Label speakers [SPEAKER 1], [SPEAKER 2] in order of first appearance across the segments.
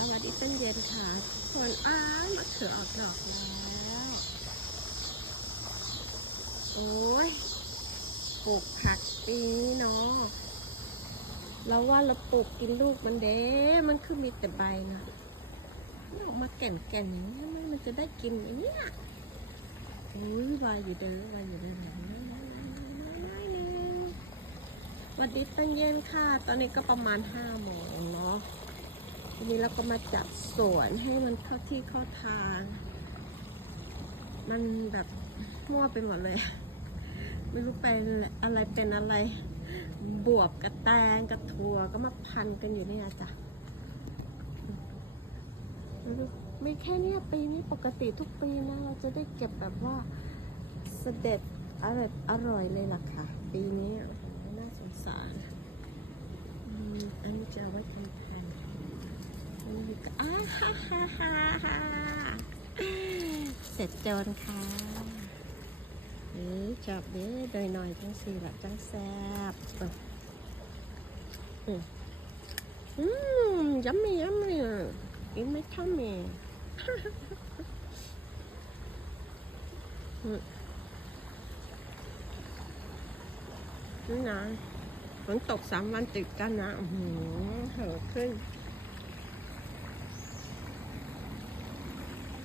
[SPEAKER 1] สวัสดีต้นเย็นค่ะทุกคนอ้ายมะเขือออกดอกแล้ว โอ้ยปลูกผักปีนี้เนาะเราว่าเราปลูกกินลูกมันเด้ มันคือมีแต่ใบนะมันออกมาแก่นๆอย่างนี้มันจะได้กินไหมเนี่ยอุ้ยใบอยู่เด้อใบอยู่เด้อน้อยๆนึงสวัสดีต้นเย็นค่ะ ตอนนี้ก็ประมาณห้าโมงเนาะ ทีนี้เราก็มาจัดสวนให้มันเข้าที่เข้าทาง มันแบบมั่วไปหมดเลย ไม่รู้เป็นอะไรเป็นอะไร บวบกระแตงกระถั่วก็มาพันกันอยู่เนี่ยจ้ะไม่รู้ไม่แค่เนี้ยปีนี้ปกติทุกปีนะ เราจะได้เก็บแบบว่าเสด็จอร่อยอร่อยเลยล่ะค่ะ ปีนี้าสงสารอืมอันนี้จะเอาไว้ทำแทน อ่าฮ่าฮ่าฮ่าฮ่า เสร็จโจนค่ะเอ้ยจับเด้โดยหน่อยจังสี่ละจังแซบอออืมอืมยัมมี่ยัมมี่กินไม่ทำเองอืมนี่นะฝนตกสามวันติดกันนะอือหือเหอะขึ้น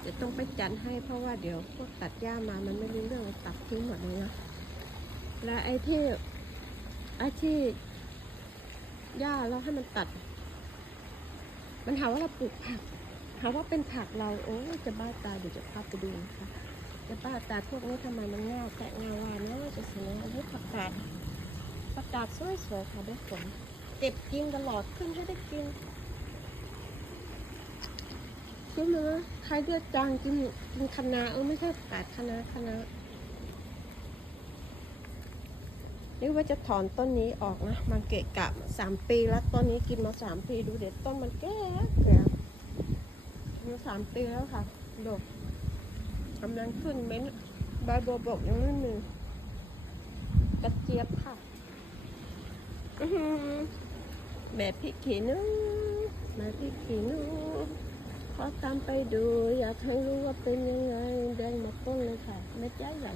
[SPEAKER 1] จะต้องไปจัดให้เพราะว่าเดี๋ยวพวกตัดหญ้ามามันไม่รู้เรื่องตัดทิ้งหมดเลยนะและไอ้ที่ไอ้ที่หญ้าเราให้มันตัด มันหาว่าเราปลูกผักหาว่าเป็นผักเราโอ้จะบ้าตายเดี๋ยวจะพาไปดูนะคะจะบ้าตายพวกนี้ทำไมมันง่ายแตะงาวาเนาะจะสวยอันนี้ผักกาดผักกาดสวยๆค่ะได้ผลเก็บกินตลอดขึ้นให้ได้กิน ใช่ไหมใครเลือดจางกินกินคะนาเออไม่ใช่ผักกาดคะน้าคะนานี่ว่าจะถอนต้นนี้ออกนะ มันเกะกะสามปีแล้วต้นนี้กินมาสามปีดูเด็ดต้นมันแก่แก่มาสามปีแล้วค่ะดกกำลังขึ้นเม้นใบบัวบกยังไม่มีกระเจี๊ยบค่ะแบบพริกขี้นูแบบพริกขี้นู ขอตามไปดู อยากให้รู้ว่าเป็นยังไง แดงหมดต้นเลยค่ะเม็ดใหญ่ใหญ่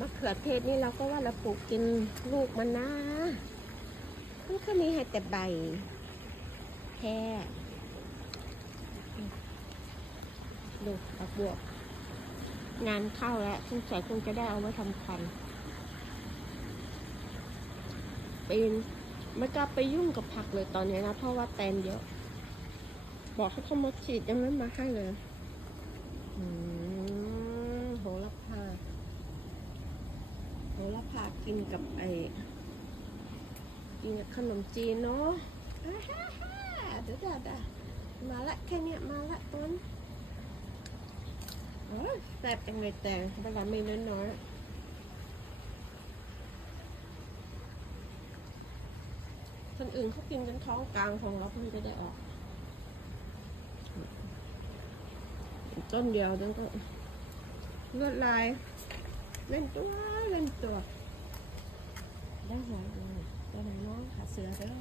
[SPEAKER 1] มะเขือเทศนี่เราก็ว่าเราปลูกกินลูกมันนะมันก็มีให้แต่ใบแค่ดูดอกบวก งานเข้าแล้วสงสัยคงจะได้เอาไว้ทำพันเป็นไม่กล้าไปยุ่งกับผักเลยตอนนี้นะ เพราะว่าแตนเยอะ บอกให้เขามาฉีดยังไม่มาให้เลยอืมโหระพาโหระพากินกับไอ้กินกับขนมจีนเนาะอ่าฮ่าฮ่าเดี๋ยวเดี๋ยวเดี๋ยวมาละแค่เนี้ยมาละต้นโอ้ยแซ่บจังเลยแต่เวลาม่น้อยๆคนอื่นเขากินกันท้องกลางของเราเพิ่งจะได้ออก ต้นเดียวนั่นก็ลวดลาย เล่นตัวเล่นตัว ได้หัวเลยได้ไหนน้องขาเสือเด้อ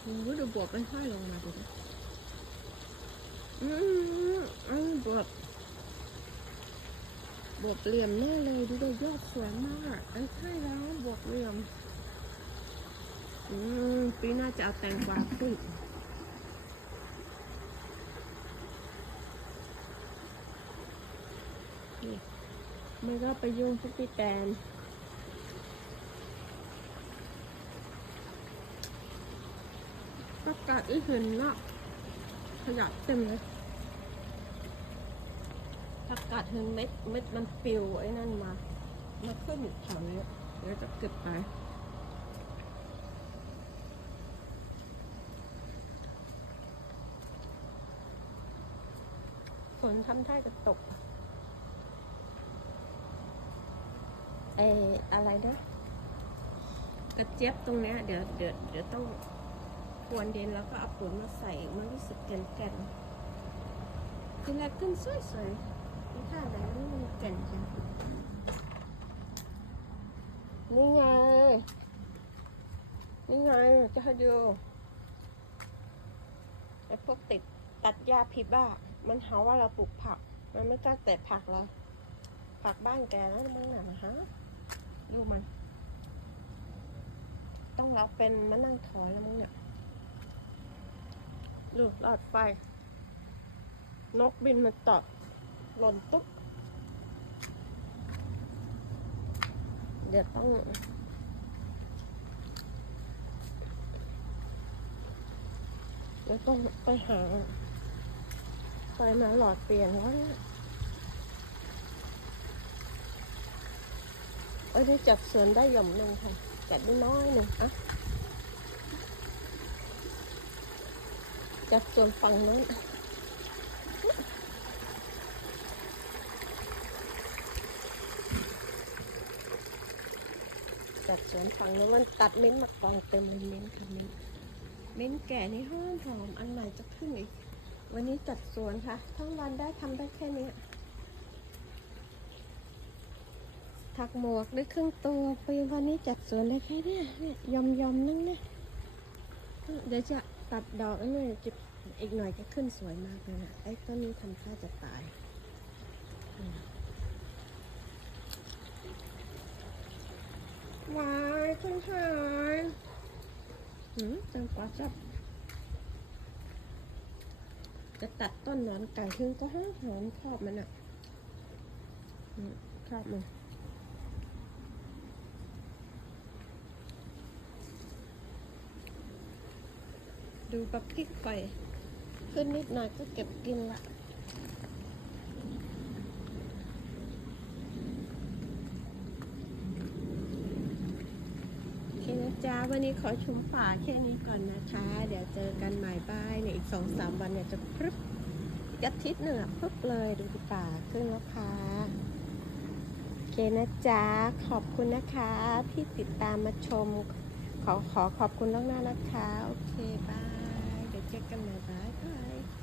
[SPEAKER 1] โอ้โหดูบวบมันห้อยลงมาดูดิอืมอืมบวบบวบเหลี่ยมแน่เลยดูดิยอดสวยมากไอ้ใช่แล้วบวบเหลี่ยม อืมปีหน้าจะเอาแตงกวาขึ้นนี่ไม่ก็ไปยุ่งพวกพี่แตนประกาศอีหืนเนาะขยะเต็มเลยประกาศเห็นเม็ดเม็ดมันปิวไอ้นั่นมา มาขึ้นอยู่แถวนี้เดี๋ยวจะเก็บไป ฝนทำท่าจะตกเอออะไรนะกระเจี๊ยบตรงเนี้ยเดี๋ยวเดี๋ยวเดี๋ยวต้องควนเดนแล้วก็เอาปุ๋ยมาใส่มันรู้สึกแก่นแก่นๆทีแรกขึ้นสวยๆนี่ท่าไหนนี่มันแก่นจังนี่ไงนี่ไงจะให้ดูไอ้พวกติดตัดยาพิษบ้า มันหาว่าเราปลูกผัก มันไม่กล้าแตะผักเราผักบ้านแกแล้วมึงน่ะนะฮะดูมัน ต้องเราเป็นมานั่งถอยแล้วมึงเนี่ยดูหลอดไฟ นกบินมาเจาะหล่นตุ๊บเดี๋ยวต้องเดี๋ยวต้องไปหา ไฟมาหลอดเปลี่ยนว่าเอ้ยได้จัดสวนได้หย่อมหนึ่งค่ะจัดได้น้อยหนึ่งอะจัดสวนฝั่งนู้นจัดสวนฝั่งนู้นมันตัดเม้นมากองเต็มเลยเม้นค่ะเม้นเม้นแก่นี่หอมหอมอันใหม่จะขึ้นอีก วันนี้จัดสวนค่ะ ทั้งวันได้ทำได้แค่นี้ถักหมวกได้ครึ่งตัวปีวันนี้จัดสวนได้แค่นี้ยเนี่ยยอมยอมๆนั่งเนี่ยเดี๋ยวจะตัดดอกอันนี้จะอีกหน่อยก็ขึ้นสวยมากเลยนะไอ้ต้นนี้ทำท่าจะตายวายคุณหายหืมจังกว่าจับ จะตัดต้นนอนไก่ขึ้นก็หอมหอมชอบมันอะชอบมันดูแบบพริกไป ขึ้นนิดหน่อยก็เก็บกินละโอเค วันนี้ขอชุมป่าแค่นี้ก่อนนะคะ เดี๋ยวเจอกันใหม่บ้ายในอีกสองสามวันเนี่ยจะพรึบอีกอาทิตย์หนึ่งอะพรึบเลยดูป่าขึ้นแล้วค่ะโอเคนะจ๊ะ ขอบคุณนะคะที่ติดตามมาชม ขอขอขอบคุณล่วงหน้านะคะ โอเคบาย เดี๋ยวเจอกันใหม่บายบาย